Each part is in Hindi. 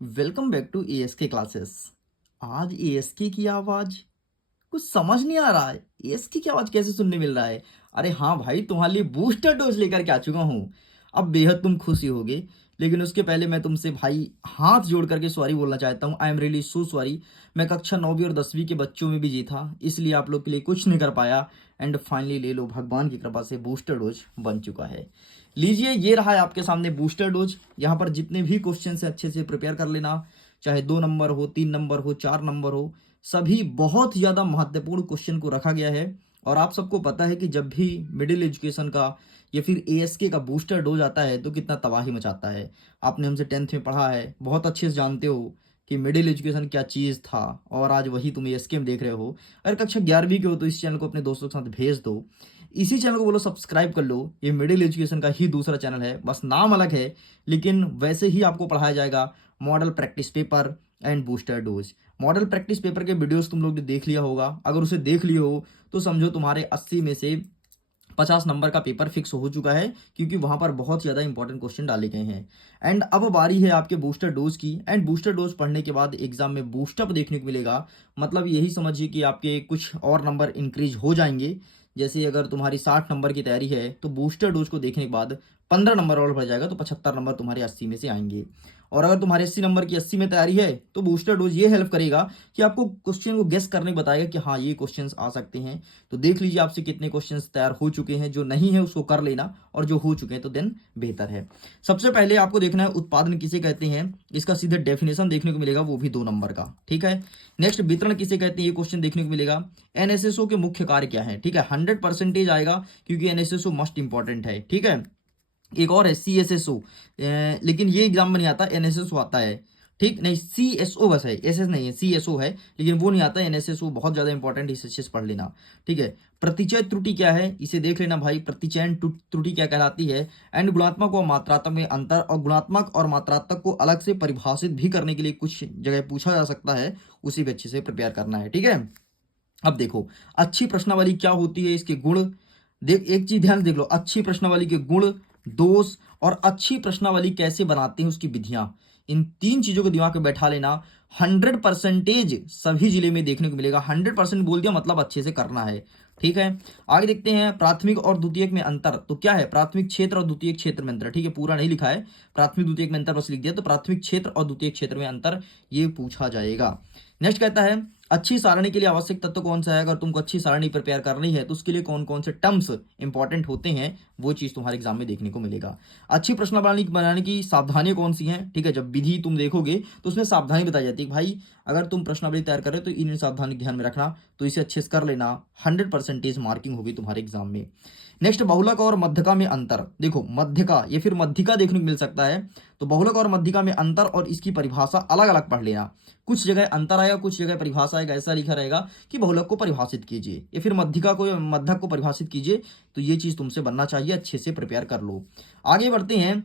Welcome back to ASK classes. आज एएसके की आवाज कुछ समझ नहीं आ रहा है। एएसके की आवाज कैसे सुनने मिल रहा है? अरे हाँ भाई, तुम्हारे लिए बूस्टर डोज लेकर के आ चुका हूँ। अब बेहद तुम खुशी होगे, लेकिन उसके पहले मैं तुमसे भाई हाथ जोड़ करके सॉरी बोलना चाहता हूँ। I am really so sorry. मैं कक्षा 9वीं और 10वीं के बच्चों में बिजी था, इसलिए आप लोग के लिए कुछ नहीं कर पाया। एंड फाइनली ले लो, भगवान की कृपा से बूस्टर डोज बन चुका है। लीजिए, ये रहा है आपके सामने बूस्टर डोज। यहाँ पर जितने भी क्वेश्चन है अच्छे से प्रिपेयर कर लेना, चाहे 2 नंबर हो, 3 नंबर हो, 4 नंबर हो। सभी बहुत ज़्यादा महत्वपूर्ण क्वेश्चन को रखा गया है। और आप सबको पता है कि जब भी मिडिल एजुकेशन का या फिर एएसके का बूस्टर डोज आता है तो कितना तबाही मचाता है। आपने हमसे 10th में पढ़ा है, बहुत अच्छे से जानते हो कि मिडिल एजुकेशन क्या चीज़ था। और आज वही तुम एएसके में देख रहे हो। अगर कक्षा 11वीं के हो तो इस चैनल को अपने दोस्तों के साथ भेज दो। इसी चैनल को बोलो सब्सक्राइब कर लो। ये मिडिल एजुकेशन का ही दूसरा चैनल है, बस नाम अलग है, लेकिन वैसे ही आपको पढ़ाया जाएगा model practice paper and booster dose. Model practice paper के वीडियोस तुम लोग ने देख लिया होगा। अगर उसे देख लिए हो तो समझो तुम्हारे 80 में से 50 नंबर का पेपर फिक्स हो चुका है, क्योंकि वहां पर बहुत ज़्यादा इंपॉर्टेंट क्वेश्चन डाले गए हैं। एंड अब बारी है आपके बूस्टर डोज की। एंड बूस्टर डोज पढ़ने के बाद एग्जाम में बूस्टअप देखने को मिलेगा। मतलब यही समझिए कि आपके कुछ और नंबर इंक्रीज हो जाएंगे। जैसे अगर तुम्हारी 60 नंबर की तैयारी है तो बूस्टर डोज को देखने के बाद 15 नंबर और बढ़ जाएगा, तो 75 नंबर तुम्हारे 80 में से आएंगे। और अगर तुम्हारे 80 नंबर की 80 में तैयारी है तो बूस्टर डोज ये हेल्प करेगा कि आपको क्वेश्चन को गेस करने बताएगा कि हाँ ये क्वेश्चंस आ सकते हैं। तो देख लीजिए आपसे कितने क्वेश्चंस तैयार हो चुके हैं। जो नहीं है उसको कर लेना, और जो हो चुके हैं तो देन बेहतर है। सबसे पहले आपको देखना है उत्पादन किसे कहते हैं। इसका सीधे डेफिनेशन देखने को मिलेगा, वो भी 2 नंबर का। ठीक है। नेक्स्ट, वितरण किसे कहते हैं, ये क्वेश्चन देखने को मिलेगा। एनएसएसओ के मुख्य कार्य क्या है। ठीक है, 100% आएगा, क्योंकि एनएसएसओ मस्ट इंपॉर्टेंट है। ठीक है। एक और है सीएसएसओ, लेकिन ये एग्जाम में नहीं आता, एनएसएसओ आता है। ठीक, नहीं सीएसओ बस है, एसएस नहीं है, सीएसओ है, लेकिन वो नहीं आता। एनएसएसओ बहुत ज्यादा इंपॉर्टेंट, इसे अच्छे से पढ़ लेना। ठीक है। प्रतिचय त्रुटि क्या है, इसे देख लेना भाई। प्रतिचयन त्रुटि क्या कहलाती है। एंड गुणात्मक और मात्रात्मक में अंतर, और गुणात्मक और मात्रात्मक को अलग से परिभाषित भी करने के लिए कुछ जगह पूछा जा सकता है, उसी भी अच्छे से प्रिपेयर करना है। ठीक है। अब देखो, अच्छी प्रश्नावली क्या होती है, इसके गुण। देख, एक चीज ध्यान से देख लो, अच्छी प्रश्नावली के गुण, दोष, और अच्छी प्रश्नावली कैसे बनाते हैं उसकी विधियां। इन 3 चीजों को दिमाग में बैठा लेना। 100% सभी जिले में देखने को मिलेगा। 100% बोल दिया मतलब अच्छे से करना है। ठीक है। आगे देखते हैं, प्राथमिक और द्वितीयक में अंतर। तो क्या है, प्राथमिक क्षेत्र और द्वितीयक क्षेत्र में अंतर। ठीक है, पूरा नहीं लिखा है, प्राथमिक द्वितीयक में अंतर बस लिख दिया। तो प्राथमिक क्षेत्र और द्वितीयक क्षेत्र में अंतर ये पूछा जाएगा। नेक्स्ट कहता है, अच्छी सारणी के लिए आवश्यक तत्व कौन सा है। अगर तुमको अच्छी सारणी प्रिपेयर करनी है तो उसके लिए कौन कौन से टर्म्स इंपॉर्टेंट होते हैं, वो चीज तुम्हारे एग्जाम में देखने को मिलेगा। अच्छी प्रश्न बनाने की सावधानियां कौन सी हैं। ठीक है, जब विधि तुम देखोगे तो उसमें सावधानी बताई जाती है कि भाई अगर तुम प्रश्नावली तैयार कर रहे हो तो इन सावधानी ध्यान में रखना, तो इसे अच्छे से कर लेना। 100% मार्किंग होगी तुम्हारे एग्जाम में। नेक्स्ट, बहुलक और मध्यका में अंतर। देखो, मध्यका या फिर मध्यिका देखने को मिल सकता है, तो बहुलक और मध्यिका में अंतर और इसकी परिभाषा अलग अलग पढ़ लेना। कुछ जगह अंतर आएगा, कुछ जगह परिभाषा आएगा। ऐसा लिखा रहेगा कि बहुलक को परिभाषित कीजिए या फिर मध्यिका को, मध्यक को परिभाषित कीजिए। तो ये चीज तुमसे बनना चाहिए, अच्छे से प्रिपेयर कर लो। आगे बढ़ते हैं,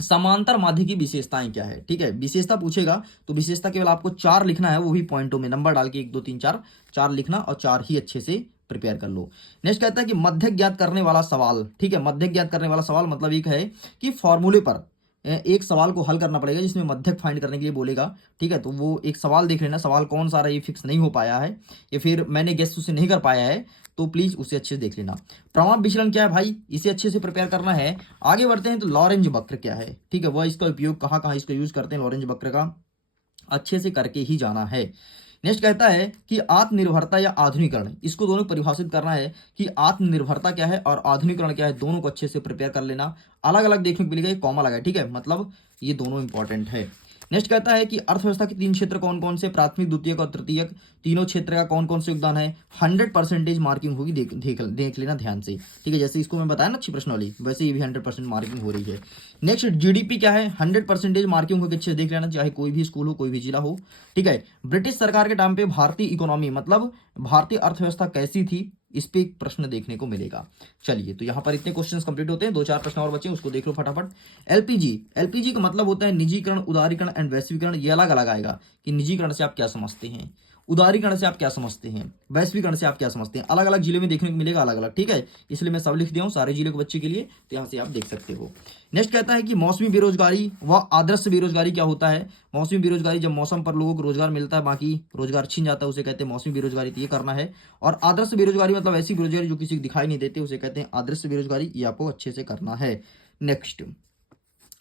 समांतर माध्य की विशेषताएं क्या है। ठीक है, विशेषता पूछेगा तो विशेषता केवल आपको 4 लिखना है, वो भी पॉइंटों में नंबर डाल के 1 2 3 4 4 लिखना, और 4 ही अच्छे से प्रिपेयर कर लो। नेक्स्ट कहता है कि मध्यक ज्ञात करने वाला सवाल। ठीक है, मध्यक ज्ञात करने वाला सवाल मतलब एक है कि फॉर्मूले पर एक सवाल को हल करना पड़ेगा जिसमें मध्यक फाइंड करने के लिए बोलेगा। ठीक है, तो वो एक सवाल देख लेना, सवाल कौन सा रहा ये फिक्स नहीं हो पाया है, या फिर मैंने गेस उसे नहीं कर पाया है, तो प्लीज उसे अच्छे से देख लेना। प्रमाप विचलन क्या है भाई, इसे अच्छे से प्रिपेयर करना है। आगे बढ़ते हैं, तो लॉरेंज वक्र क्या है। ठीक है, वह इसका उपयोग कहाँ कहाँ इसका यूज करते हैं, लॉरेंज वक्र का अच्छे से करके ही जाना है। नेक्स्ट कहता है कि आत्मनिर्भरता या आधुनिकरण, इसको दोनों परिभाषित करना है कि आत्मनिर्भरता क्या है और आधुनिकरण क्या है, दोनों को अच्छे से प्रिपेयर कर लेना। अलग अलग देखने को मिलेगा, कॉमा लगा है। ठीक है, मतलब ये दोनों इंपॉर्टेंट है। नेक्स्ट कहता है कि अर्थव्यवस्था के 3 क्षेत्र कौन कौन से, प्राथमिक द्वितीयक और तृतीयक, तीनों क्षेत्र का कौन कौन से योगदान है। 100% मार्किंग होगी, देख लेना ध्यान से। ठीक है, जैसे इसको मैं बताया ना अच्छी प्रश्न वाली, वैसे ये भी 100% मार्किंग हो रही है। नेक्स्ट, जीडीपी क्या है, 100% मार्किंग होगी, अच्छे से देख लेना, चाहे कोई भी स्कूल हो, कोई भी जिला हो। ठीक है, ब्रिटिश सरकार के टाइम पे भारतीय इकोनॉमी मतलब भारतीय अर्थव्यवस्था कैसी थी, इस पे एक प्रश्न देखने को मिलेगा। चलिए, तो यहाँ पर इतने क्वेश्चंस कंप्लीट होते हैं, 2 4 प्रश्न और बचे, उसको देख लो फटाफट। एलपीजी, एलपीजी का मतलब होता है निजीकरण, उदारीकरण एंड वैश्वीकरण। ये अलग अलग आएगा कि निजीकरण से आप क्या समझते हैं, उदारीकरण से आप क्या समझते हैं, वैश्वीकरण से आप क्या समझते हैं, अलग अलग जिले में देखने को मिलेगा अलग अलग, ठीक है, इसलिए मैं सब लिख दिया हूँ सारे जिले के बच्चे के लिए, तो यहाँ से आप देख सकते हो। नेक्स्ट कहता है कि मौसमी बेरोजगारी व आदर्श बेरोजगारी क्या होता है। मौसमी बेरोजगारी जब मौसम पर लोगों को रोजगार मिलता है बाकी रोजगार छीन जाता है उसे कहते हैं मौसमी बेरोजगारी, तो ये करना है। और आदर्श बेरोजगारी मतलब ऐसी बेरोजगारी जो किसी को दिखाई नहीं देती उसे कहते हैं आदर्श बेरोजगारी, ये आपको अच्छे से करना है। नेक्स्ट,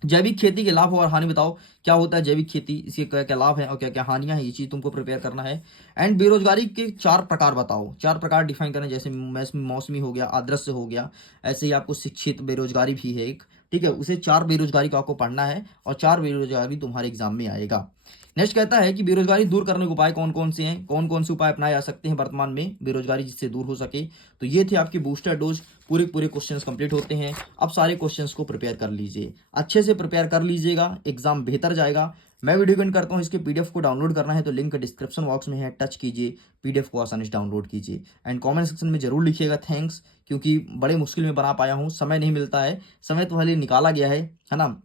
जैविक खेती के लाभ और हानि बताओ, क्या होता है जैविक खेती, इसके क्या क्या लाभ है और क्या क्या हानियां हैं, ये चीज तुमको प्रिपेयर करना है। एंड बेरोजगारी के 4 प्रकार बताओ, 4 प्रकार डिफाइन करना, जैसे मौसमी हो गया, आदर्श हो गया, ऐसे ही आपको शिक्षित बेरोजगारी भी है एक, ठीक है, उसे 4 बेरोजगारी को आपको पढ़ना है और 4 बेरोजगारी तुम्हारे एग्जाम में आएगा। नेक्स्ट कहता है कि बेरोजगारी दूर करने के उपाय कौन कौन से हैं, कौन कौन से उपाय अपनाए जा सकते हैं वर्तमान में बेरोजगारी जिससे दूर हो सके। तो ये थे आपके बूस्टर डोज, पूरे पूरे क्वेश्चंस कंप्लीट होते हैं। अब सारे क्वेश्चंस को प्रिपेयर कर लीजिए, अच्छे से प्रिपेयर कर लीजिएगा, एग्जाम बेहतर जाएगा। मैं वीडियो रिकमेंड करता हूँ इसके पीडीएफ को डाउनलोड करना है तो लिंक डिस्क्रिप्शन बॉक्स में है, टच कीजिए, पीडीएफ को आसानी से डाउनलोड कीजिए। एंड कमेंट सेक्शन में जरूर लिखिएगा थैंक्स, क्योंकि बड़े मुश्किल में बना पाया हूँ, समय नहीं मिलता है, समय तो हाल निकाला गया है ना।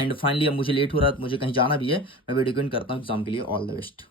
एंड फाइनली अब मुझे लेट हो रहा है, मुझे कहीं जाना भी है, मैं वीडियो रिकमेंड करता हूँ एग्जाम के लिए। All the best.